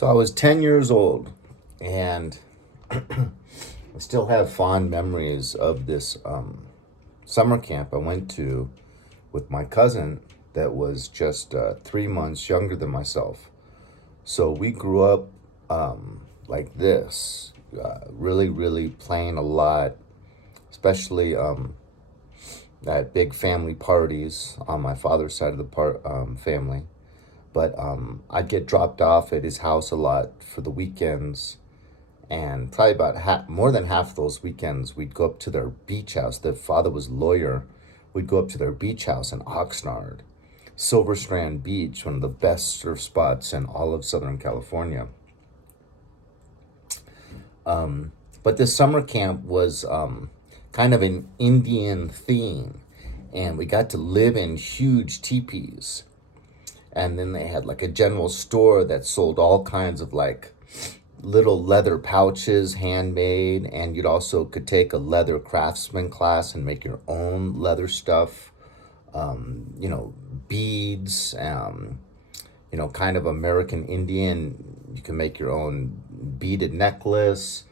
So I was 10 years old, and I still have fond memories of this summer camp I went to with my cousin that was just 3 months younger than myself. So we grew up like this, really, really playing a lot, especially at big family parties on my father's side of the family. But I'd get dropped off at his house a lot for the weekends, and probably about more than half of those weekends, we'd go up to their beach house. Their father was a lawyer. We'd go up to their beach house in Oxnard, Silver Strand Beach, one of the best surf spots in all of Southern California. But this summer camp was kind of an Indian theme, and we got to live in huge teepees. And then they had like a general store that sold all kinds of like little leather pouches, handmade, and you'd also could take a leather craftsman class and make your own leather stuff. Beads, kind of American Indian. You can make your own beaded necklace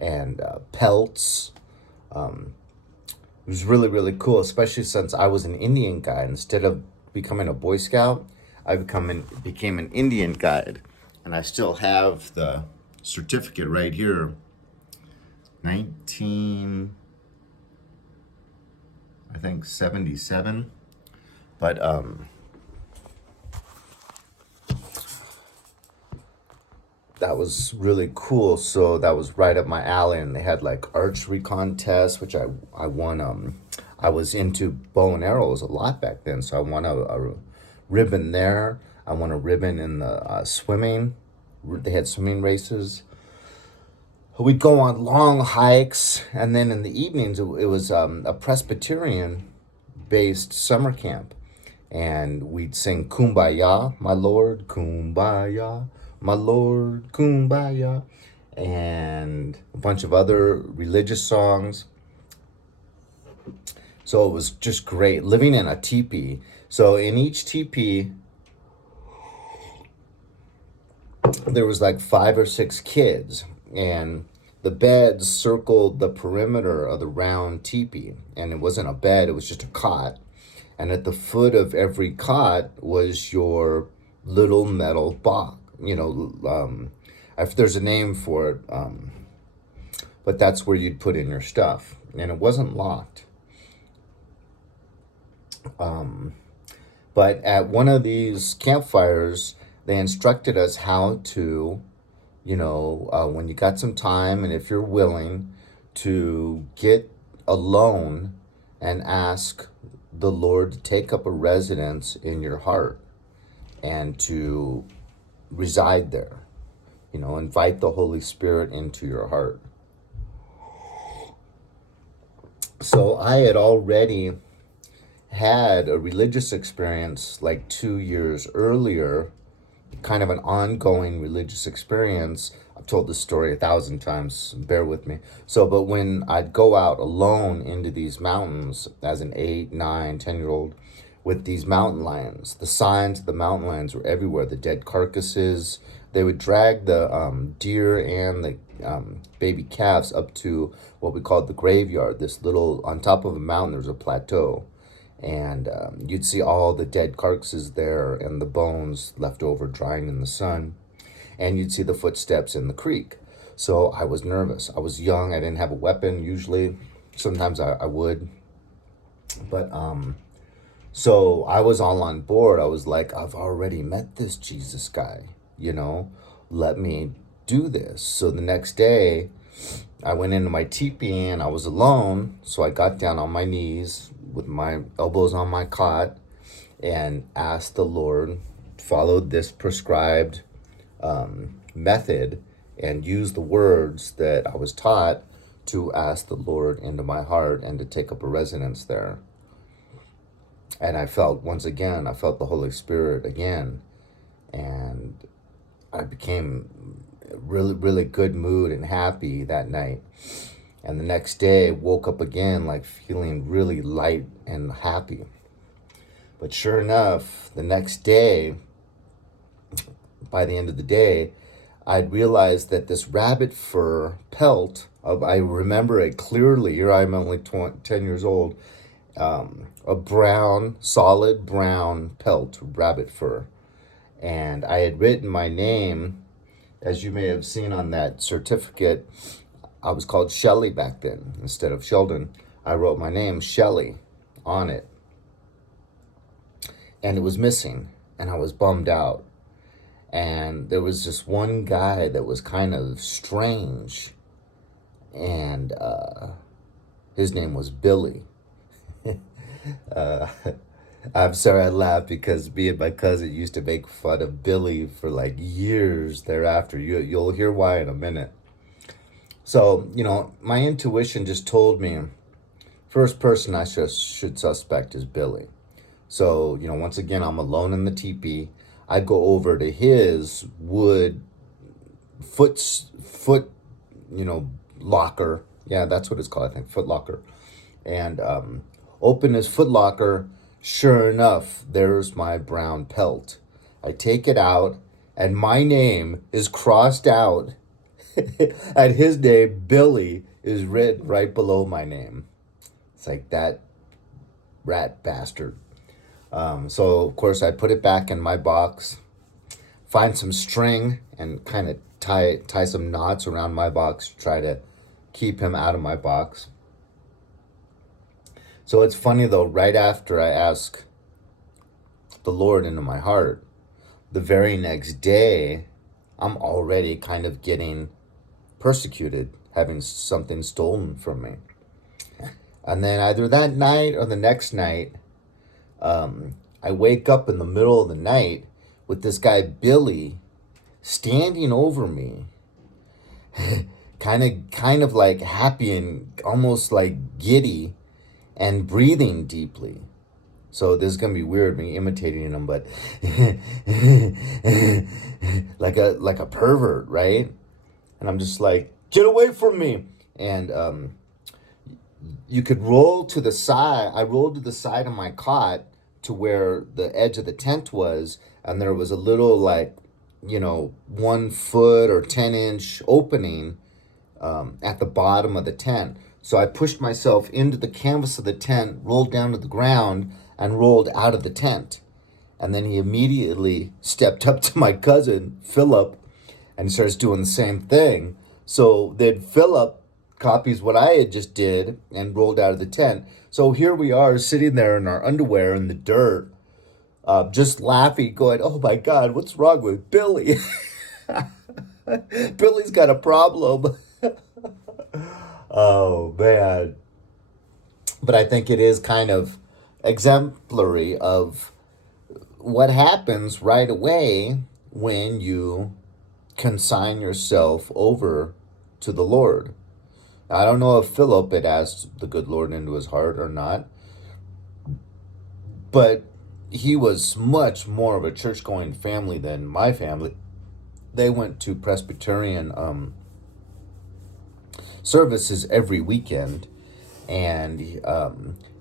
and pelts. It was really, really cool, especially since I was an Indian guide. Instead of becoming a Boy Scout, became an Indian guide. And I still have the certificate right here. 19, I think 77. But that was really cool. So that was right up my alley, and they had like archery contests, which I won. I was into bow and arrows a lot back then, so I won a ribbon there. I won a ribbon in the swimming. They had swimming races. We'd go on long hikes, and then in the evenings, it was a Presbyterian-based summer camp, and we'd sing "Kumbaya, my Lord, Kumbaya, my Lord, Kumbaya," and a bunch of other religious songs. So it was just great living in a teepee. So in each teepee, there was like 5 or 6 kids, and the beds circled the perimeter of the round teepee. And it wasn't a bed, it was just a cot. And at the foot of every cot was your little metal box. If there's a name for it, but that's where you'd put in your stuff. And it wasn't locked. But at one of these campfires, they instructed us how to, when you got some time and if you're willing, to get alone and ask the Lord to take up a residence in your heart and to reside there. Invite the Holy Spirit into your heart. So I had already had a religious experience like 2 years earlier, kind of an ongoing religious experience. I've told this story 1,000 times, bear with me. So, but when I'd go out alone into these mountains as an 8, 9, 10-year-old with these mountain lions, the signs of the mountain lions were everywhere. The dead carcasses, they would drag the deer and the baby calves up to what we called the graveyard. This little, on top of a mountain, there's a plateau. And you'd see all the dead carcasses there and the bones left over drying in the sun. And you'd see the footsteps in the creek. So I was nervous. I was young. I didn't have a weapon usually. Sometimes I would. But so I was all on board. I was like, I've already met this Jesus guy, let me do this. So the next day, I went into my teepee and I was alone. So I got down on my knees with my elbows on my cot and asked the Lord, followed this prescribed method, and used the words that I was taught to ask the Lord into my heart and to take up a residence there. And I felt the Holy Spirit again. And I became really, really good mood and happy that night. And the next day, woke up again, like feeling really light and happy. But sure enough, the next day, by the end of the day, I'd realized that this rabbit fur pelt, I remember it clearly, here I'm only 10 years old, a brown, solid brown pelt, rabbit fur. And I had written my name, as you may have seen on that certificate. I was called Shelley back then instead of Sheldon. I wrote my name, Shelley, on it. And it was missing, and I was bummed out. And there was just one guy that was kind of strange, and his name was Billy. uh, I'm sorry I laughed because me and my cousin used to make fun of Billy for like years thereafter. You'll hear why in a minute. So, my intuition just told me first person I should suspect is Billy. So, once again, I'm alone in the teepee. I go over to his wood foot, locker. Yeah, that's what it's called, I think, foot locker. And open his foot locker. Sure enough, there's my brown pelt. I take it out, and my name is crossed out. And his name, Billy, is written right below my name. It's like that rat bastard. So, of course, I put it back in my box, find some string, and kind of tie some knots around my box to try to keep him out of my box. So it's funny, though, right after I ask the Lord into my heart, the very next day, I'm already kind of getting persecuted, having something stolen from me. And then either that night or the next night, I wake up in the middle of the night with this guy, Billy, standing over me, kind of like happy and almost like giddy and breathing deeply. So this is going to be weird, me imitating him, but like a pervert, right? And I'm just like, get away from me. And you could roll to the side. I rolled to the side of my cot to where the edge of the tent was, and there was a little 1 foot or 10-inch opening at the bottom of the tent. So I pushed myself into the canvas of the tent, rolled down to the ground, and rolled out of the tent. And then he immediately stepped up to my cousin, Philip, and starts doing the same thing. So then Philip copies what I had just did and rolled out of the tent. So here we are sitting there in our underwear in the dirt, just laughing, going, oh my God, what's wrong with Billy? Billy's got a problem. Oh, man. But I think it is kind of exemplary of what happens right away when you consign yourself over to the Lord. I don't know if Philip had asked the good Lord into his heart or not, but he was much more of a church-going family than my family. They went to Presbyterian services every weekend, and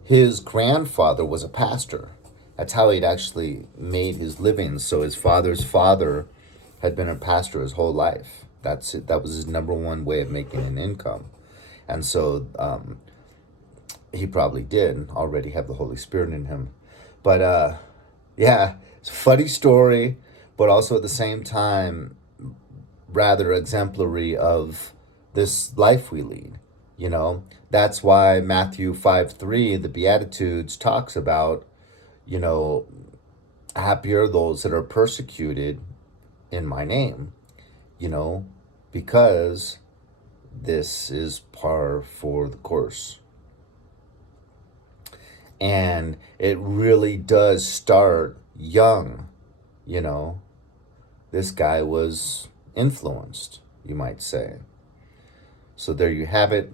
his grandfather was a pastor. That's how he'd actually made his living. So his father's father had been a pastor his whole life. That's it. That was his number one way of making an income. And so he probably did already have the Holy Spirit in him. But yeah, it's a funny story, but also at the same time, rather exemplary of this life we lead. That's why Matthew 5:3, the Beatitudes, talks about, happy are those that are persecuted in my name, because this is par for the course. And it really does start young. This guy was influenced, you might say. So there you have it.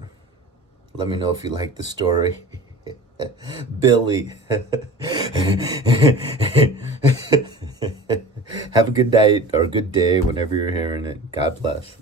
Let me know if you like the story. Billy. Have a good night or a good day whenever you're hearing it. God bless.